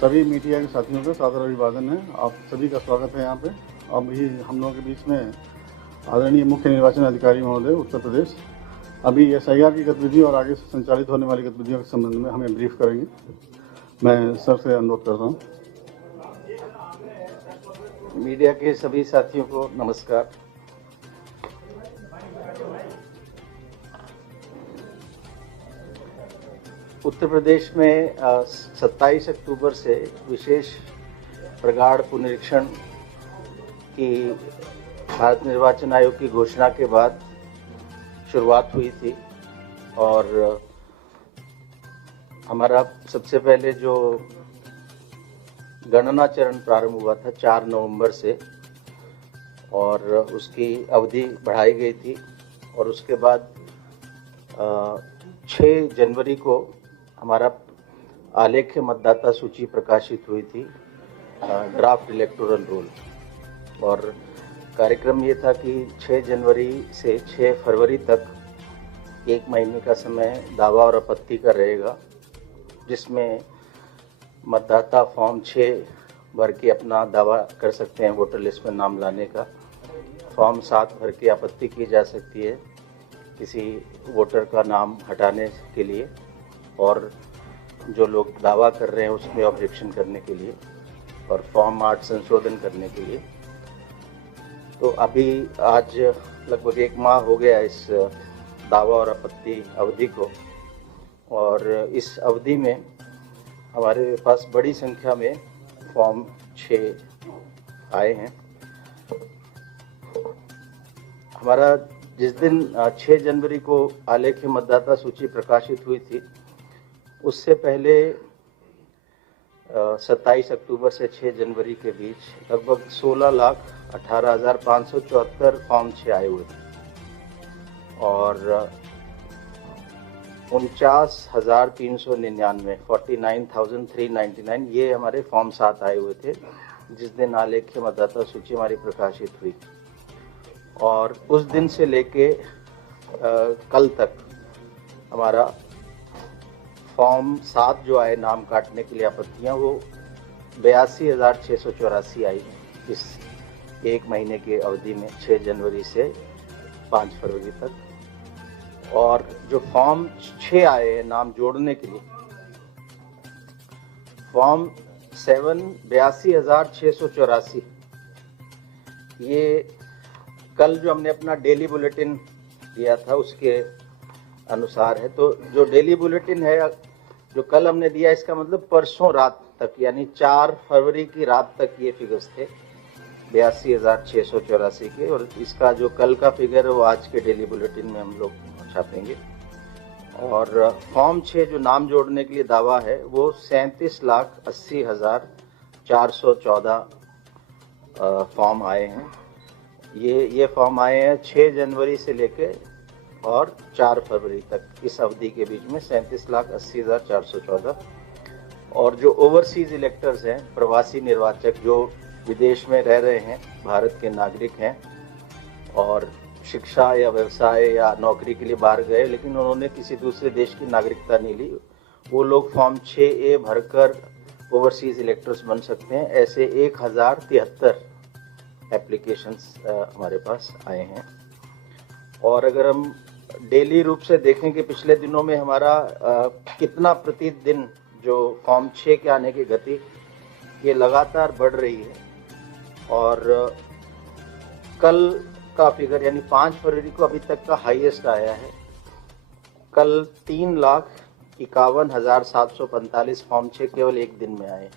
सभी मीडिया के साथियों का सादर अभिवादन है। आप सभी का स्वागत है यहाँ पे। अभी हम लोगों के बीच में आदरणीय मुख्य निर्वाचन अधिकारी महोदय उत्तर प्रदेश अभी SIR की गतिविधि और आगे से संचालित होने वाली गतिविधियों के संबंध में हमें ब्रीफ करेंगे। मैं सर से अनुरोध करता हूँ। मीडिया के सभी साथियों को नमस्कार। उत्तर प्रदेश में 27 अक्टूबर से विशेष प्रगाढ़ पुनरीक्षण की भारत निर्वाचन आयोग की घोषणा के बाद शुरुआत हुई थी और हमारा सबसे पहले जो गणना चरण प्रारंभ हुआ था 4 नवंबर से और उसकी अवधि बढ़ाई गई थी और उसके बाद 6 जनवरी को हमारा आलेख्य मतदाता सूची प्रकाशित हुई थी, ड्राफ्ट इलेक्टोरल रोल। और कार्यक्रम ये था कि 6 जनवरी से 6 फरवरी तक 1 महीने का समय दावा और आपत्ति का रहेगा, जिसमें मतदाता फॉर्म 6 भर के अपना दावा कर सकते हैं वोटर लिस्ट में नाम लाने का। फॉर्म 7 भर के आपत्ति की जा सकती है किसी वोटर का नाम हटाने के लिए और जो लोग दावा कर रहे हैं उसमें ऑब्जेक्शन करने के लिए, और फॉर्म 8 संशोधन करने के लिए। तो अभी आज लगभग 1 माह हो गया इस दावा और आपत्ति अवधि को, और इस अवधि में हमारे पास बड़ी संख्या में फॉर्म 6 आए हैं। हमारा जिस दिन 6 जनवरी को आलेख्य मतदाता सूची प्रकाशित हुई थी, उससे पहले 27 अक्टूबर से 6 जनवरी के बीच लगभग 16,18,574 फॉर्म 6 आए हुए थे और 49,399 49,399 ये हमारे फॉर्म 7 आए हुए थे जिस दिन आलेख्य मतदाता सूची हमारी प्रकाशित हुई। और उस दिन से लेके कल तक हमारा फॉर्म 7 जो आए नाम काटने के लिए आपत्तियां, वो 82,684 आई इस 1 महीने की अवधि में 6 जनवरी से 5 फरवरी तक। और जो फॉर्म 6 आए हैं नाम जोड़ने के लिए, फॉर्म 7 82,684 ये कल जो हमने अपना डेली बुलेटिन दिया था उसके अनुसार है। तो जो डेली बुलेटिन है जो कल हमने दिया, इसका मतलब परसों रात तक यानी 4 फरवरी की रात तक ये फिगर्स थे 82,684 के, और इसका जो कल का फिगर है वो आज के डेली बुलेटिन में हम लोग छापेंगे। और फॉर्म 6 जो नाम जोड़ने के लिए दावा है वो 37,80,414 फॉर्म आए हैं। ये फॉर्म आए हैं 6 जनवरी से लेके और 4 फरवरी तक, इस अवधि के बीच में 37,80,414। और जो ओवरसीज इलेक्टर्स हैं, प्रवासी निर्वाचक जो विदेश में रह रहे हैं, भारत के नागरिक हैं और शिक्षा या व्यवसाय या नौकरी के लिए बाहर गए लेकिन उन्होंने किसी दूसरे देश की नागरिकता नहीं ली, वो लोग फॉर्म 6A भरकर ओवरसीज इलेक्टर्स बन सकते हैं। ऐसे 1,073 एप्लीकेशंस हमारे पास आए हैं। और अगर हम डेली रूप से देखें कि पिछले दिनों में हमारा कितना प्रतिदिन जो फॉर्म 6 के आने की गति ये लगातार बढ़ रही है, और कल का फिगर यानी 5 फरवरी को अभी तक का हाईएस्ट आया है। कल 3,51,745 फॉर्म 6 केवल एक दिन में आए,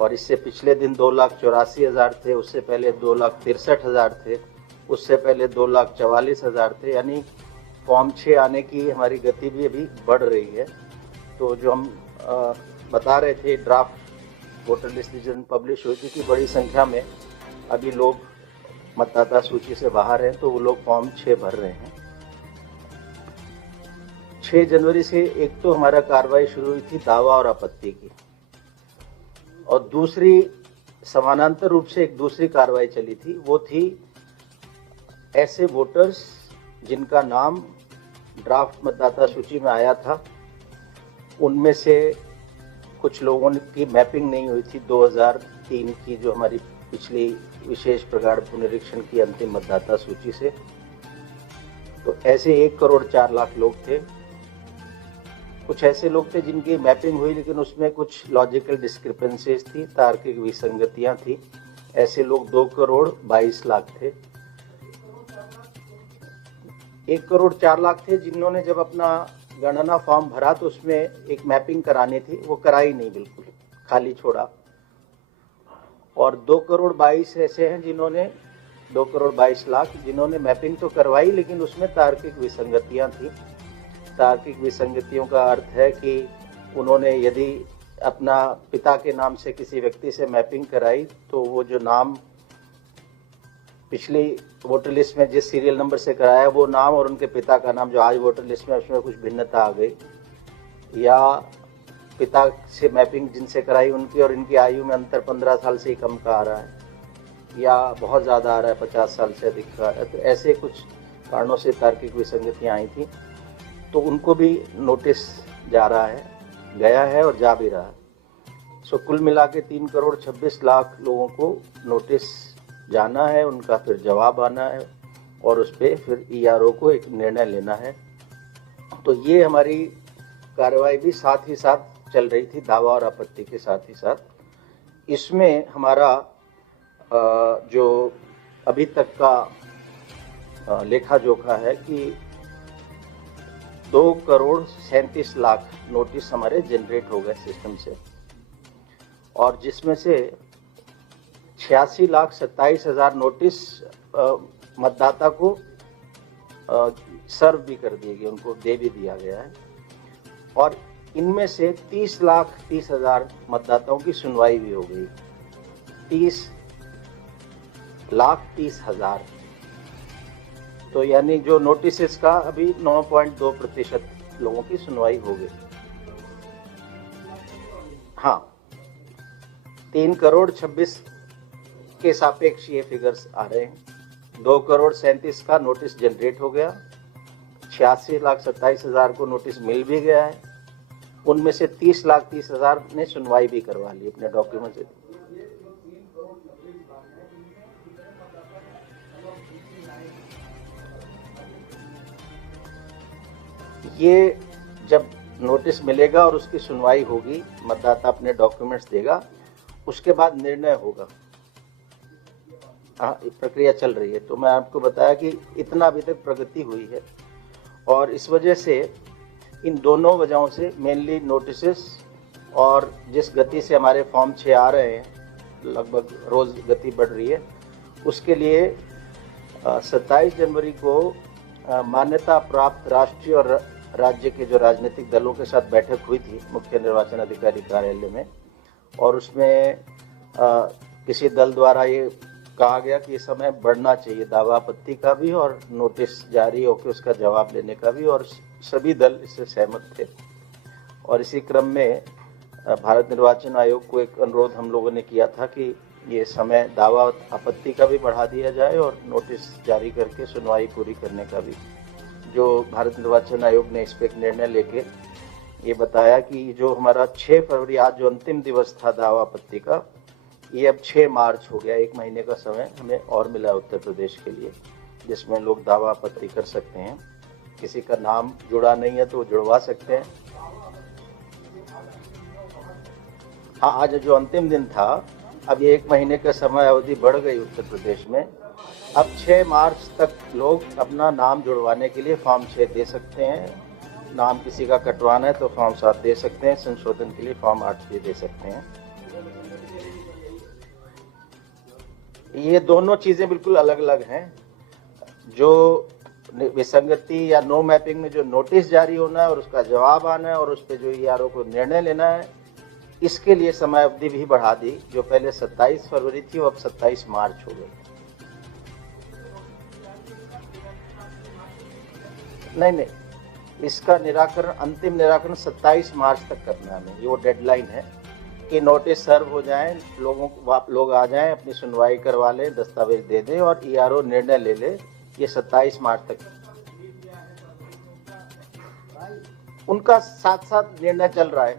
और इससे पिछले दिन 2,84,000 थे, उससे पहले 2,63,000 थे, उससे पहले 2,44,000 थे। यानी फॉर्म 6 आने की हमारी गति भी अभी बढ़ रही है। तो जो हम बता रहे थे, ड्राफ्ट वोटर लिस्ट जिस दिन पब्लिश हुई थी कि बड़ी संख्या में अभी लोग मतदाता सूची से बाहर हैं, तो वो लोग फॉर्म 6 भर रहे हैं। 6 जनवरी से एक तो हमारा कार्रवाई शुरू हुई थी दावा और आपत्ति की, और दूसरी समानांतर रूप से एक दूसरी कार्रवाई चली थी, वो थी ऐसे वोटर्स जिनका नाम ड्राफ्ट मतदाता सूची में आया था, उनमें से कुछ लोगों की मैपिंग नहीं हुई थी 2003 की, जो हमारी पिछली विशेष प्रगाढ़ पुनरीक्षण की अंतिम मतदाता सूची से। तो ऐसे 1 करोड़ 4 लाख लोग थे। कुछ ऐसे लोग थे जिनकी मैपिंग हुई लेकिन उसमें कुछ लॉजिकल डिस्क्रिपेंसीज थी, तार्किक विसंगतियां थी। ऐसे लोग 2 करोड़ 22 लाख थे। 1 करोड़ 4 लाख थे जिन्होंने जब अपना गणना फॉर्म भरा तो उसमें एक मैपिंग करानी थी, वो कराई नहीं, बिल्कुल खाली छोड़ा। और 2 करोड़ 22 ऐसे हैं जिन्होंने 2 करोड़ 22 लाख जिन्होंने मैपिंग तो करवाई लेकिन उसमें तार्किक विसंगतियां थी। तार्किक विसंगतियों का अर्थ है कि उन्होंने यदि अपना पिता के नाम से किसी व्यक्ति से मैपिंग कराई तो वो जो नाम पिछली वोटर लिस्ट में जिस सीरियल नंबर से कराया वो नाम और उनके पिता का नाम जो आज वोटर लिस्ट में उसमें कुछ भिन्नता आ गई, या पिता से मैपिंग जिनसे कराई उनकी और इनकी आयु में अंतर 15 साल से ही कम का आ रहा है, या बहुत ज़्यादा आ रहा है, 50 साल से अधिक का आ रहा है। तो ऐसे कुछ कारणों से तार्किक विसंगतियाँ आई थी, तो उनको भी नोटिस जा रहा है, गया है और जा भी रहा है। सो कुल मिला के 3 करोड़ 26 लाख लोगों को नोटिस जाना है, उनका फिर जवाब आना है और उस पर फिर ERO को एक निर्णय लेना है। तो ये हमारी कार्रवाई भी साथ ही साथ चल रही थी, दावा और आपत्ति के साथ ही साथ। इसमें हमारा जो अभी तक का लेखा जोखा है कि 2 करोड़ 37 लाख नोटिस हमारे जनरेट हो गए सिस्टम से, और जिसमें से 86,27,000 नोटिस मतदाता को सर्व भी कर दिए गए, उनको दे भी दिया गया है। और इनमें से 30,30,000 मतदाताओं की सुनवाई भी हो गई। 30,30,000, तो यानी जो नोटिस का अभी 9.2% लोगों की सुनवाई हो गई। हाँ, 3 करोड़ 26 के सापेक्ष ये फिगर्स आ रहे हैं। 2 करोड़ 37 का नोटिस जनरेट हो गया, 86,27,000 को नोटिस मिल भी गया है, उनमें से 30,30,000 ने सुनवाई भी करवा ली अपने डॉक्यूमेंट से। ये जब नोटिस मिलेगा और उसकी सुनवाई होगी, मतदाता अपने डॉक्यूमेंट्स देगा, उसके बाद निर्णय होगा। हाँ, प्रक्रिया चल रही है। तो मैं आपको बताया कि इतना अभी तक प्रगति हुई है, और इस वजह से इन दोनों वजहों से मेनली नोटिसेस और जिस गति से हमारे फॉर्म 6 आ रहे हैं, लगभग रोज़ गति बढ़ रही है, उसके लिए 27 जनवरी को मान्यता प्राप्त राष्ट्रीय और राज्य के जो राजनीतिक दलों के साथ बैठक हुई थी मुख्य निर्वाचन अधिकारी कार्यालय में, और उसमें किसी दल द्वारा ये कहा गया कि इस समय बढ़ना चाहिए दावा आपत्ति का भी और नोटिस जारी होकर उसका जवाब लेने का भी, और सभी दल इससे सहमत थे। और इसी क्रम में भारत निर्वाचन आयोग को एक अनुरोध हम लोगों ने किया था कि ये समय दावा आपत्ति का भी बढ़ा दिया जाए और नोटिस जारी करके सुनवाई पूरी करने का भी। जो भारत निर्वाचन आयोग ने इस पर एक निर्णय लेके ये बताया कि जो हमारा 6 फरवरी आज जो अंतिम दिवस था दावा आपत्ति का, ये अब 6 मार्च हो गया। 1 महीने का समय हमें और मिला उत्तर प्रदेश के लिए, जिसमें लोग दावा आपत्ति कर सकते हैं। किसी का नाम जुड़ा नहीं है तो जुड़वा सकते हैं। हाँ, आज जो अंतिम दिन था, अब ये 1 महीने का समय अवधि बढ़ गई उत्तर प्रदेश में। अब 6 मार्च तक लोग अपना नाम जुड़वाने के लिए फॉर्म 6 दे सकते हैं। नाम किसी का कटवाना है तो फॉर्म 7 दे सकते हैं, संशोधन के लिए फॉर्म 8 भी दे सकते हैं। ये दोनों चीजें बिल्कुल अलग अलग हैं। जो विसंगति या नो मैपिंग में जो नोटिस जारी होना है और उसका जवाब आना है और उस पर जो ERO को निर्णय लेना है, इसके लिए समय अवधि भी बढ़ा दी। जो पहले 27 फरवरी थी वो अब 27 मार्च हो गई। नहीं, इसका निराकरण, अंतिम निराकरण 27 मार्च तक करना है हमें। ये वो डेडलाइन है कि नोटिस सर्व हो जाएं, लोग आ जाएं, अपनी सुनवाई करवा लें, दस्तावेज दे दें और ERO निर्णय ले ले। ये 27 मार्च तक उनका साथ साथ निर्णय चल रहा है।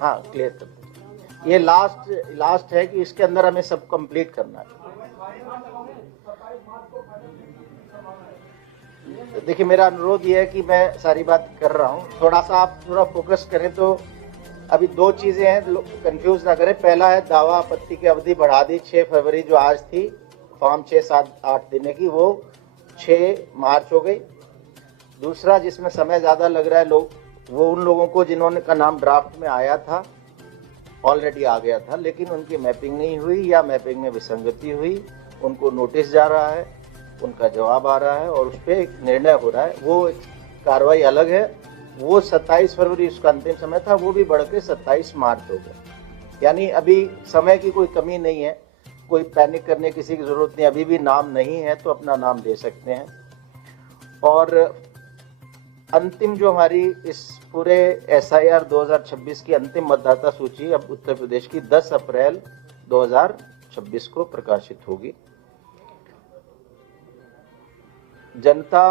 हाँ क्लियर कर दें। ये लास्ट है कि इसके अंदर हमें सब कंप्लीट करना है। देखिए मेरा अनुरोध ये है कि मैं सारी बात कर रहा हूँ, थोड़ा सा आप थोड़ा फोकस करें। तो अभी दो चीजें हैं, कंफ्यूज ना करें। पहला है दावा आपत्ति की अवधि बढ़ा दी 6 फरवरी जो आज थी, फॉर्म 6, 7, 8 देने की, वो 6 मार्च हो गई। दूसरा जिसमें समय ज्यादा लग रहा है वो उन लोगों को जिन्होंने का नाम ड्राफ्ट में आया था, ऑलरेडी आ गया था, लेकिन उनकी मैपिंग नहीं हुई या मैपिंग में विसंगति हुई, उनको नोटिस जा रहा है, उनका जवाब आ रहा है और उस पर एक निर्णय हो रहा है। वो एक कार्रवाई अलग है। वो 27 फरवरी उसका अंतिम समय था, वो भी बढ़ के 27 मार्च हो गया। यानी अभी समय की कोई कमी नहीं है, कोई पैनिक करने किसी की जरूरत नहीं। अभी भी नाम नहीं है तो अपना नाम दे सकते हैं। और अंतिम जो हमारी इस पूरे SIR 2026 की अंतिम मतदाता सूची अब उत्तर प्रदेश की 10 अप्रैल 2026 को प्रकाशित होगी। जनता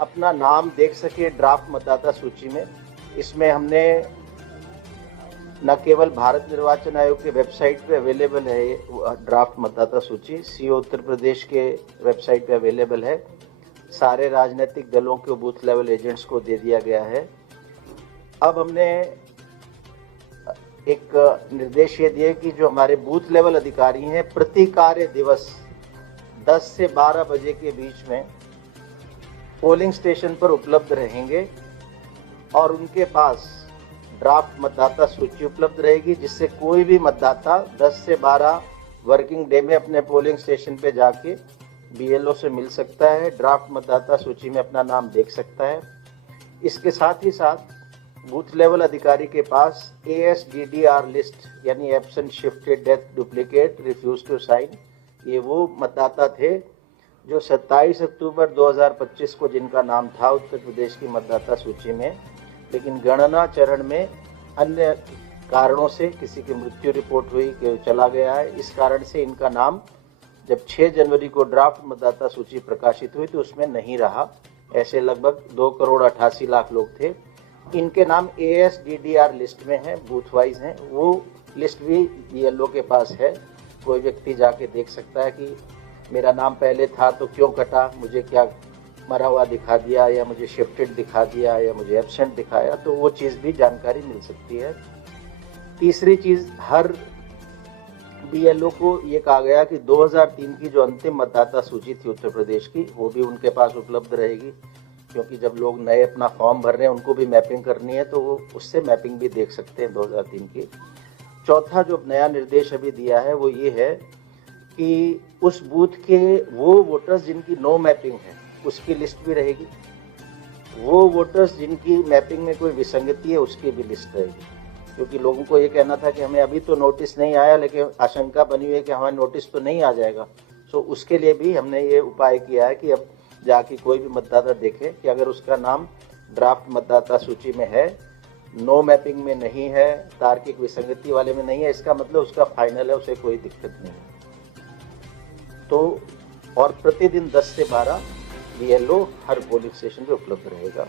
अपना नाम देख सके ड्राफ्ट मतदाता सूची में। इसमें हमने न केवल भारत निर्वाचन आयोग के वेबसाइट पे अवेलेबल है ये ड्राफ्ट मतदाता सूची, CO उत्तर प्रदेश के वेबसाइट पे अवेलेबल है, सारे राजनीतिक दलों के बूथ लेवल एजेंट्स को दे दिया गया है। अब हमने एक निर्देश ये दिए कि जो हमारे बूथ लेवल अधिकारी हैं प्रति कार्य दिवस 10 से 12 बजे के बीच में पोलिंग स्टेशन पर उपलब्ध रहेंगे और उनके पास ड्राफ्ट मतदाता सूची उपलब्ध रहेगी, जिससे कोई भी मतदाता 10 से 12 वर्किंग डे में अपने पोलिंग स्टेशन पे जाके BLO से मिल सकता है, ड्राफ्ट मतदाता सूची में अपना नाम देख सकता है। इसके साथ ही साथ बूथ लेवल अधिकारी के पास ASDDR लिस्ट यानी absent, shifted, death, duplicate, refuse to sign, ये वो मतदाता थे जो 27 अक्टूबर 2025 को जिनका नाम था उत्तर प्रदेश की मतदाता सूची में, लेकिन गणना चरण में अन्य कारणों से किसी की मृत्यु रिपोर्ट हुई, कि चला गया है, इस कारण से इनका नाम जब 6 जनवरी को ड्राफ्ट मतदाता सूची प्रकाशित हुई तो उसमें नहीं रहा। ऐसे लगभग 2,88,00,000 लोग थे। इनके नाम ASDDR लिस्ट में हैं, बूथ वाइज हैं। वो लिस्ट भी BLO के पास है, कोई व्यक्ति जाके देख सकता है कि मेरा नाम पहले था तो क्यों कटा, मुझे क्या मरा हुआ दिखा दिया या मुझे शिफ्टेड दिखा दिया या मुझे एब्सेंट दिखाया, तो वो चीज़ भी जानकारी मिल सकती है। तीसरी चीज़, हर BLO को ये कहा गया कि 2003 की जो अंतिम मतदाता सूची थी उत्तर प्रदेश की, वो भी उनके पास उपलब्ध रहेगी, क्योंकि जब लोग नए अपना फॉर्म भर रहे हैं उनको भी मैपिंग करनी है, तो वो उससे मैपिंग भी देख सकते हैं 2003 की। चौथा जो नया निर्देश अभी दिया है वो ये है कि उस बूथ के वो वोटर्स जिनकी नो मैपिंग है उसकी लिस्ट भी रहेगी, वो वोटर्स जिनकी मैपिंग में कोई विसंगति है उसकी भी लिस्ट रहेगी। क्योंकि लोगों को ये कहना था कि हमें अभी तो नोटिस नहीं आया, लेकिन आशंका बनी हुई है कि हमें नोटिस तो नहीं आ जाएगा। सो उसके लिए भी हमने ये उपाय किया है कि अब जाके कोई भी मतदाता देखे कि अगर उसका नाम ड्राफ्ट मतदाता सूची में है, नो मैपिंग में नहीं है, तार्किक विसंगति वाले में नहीं है, इसका मतलब उसका फाइनल है, उसे कोई दिक्कत नहीं है। तो और प्रतिदिन 10 से 12 BLO हर पोलिंग स्टेशन पे उपलब्ध रहेगा।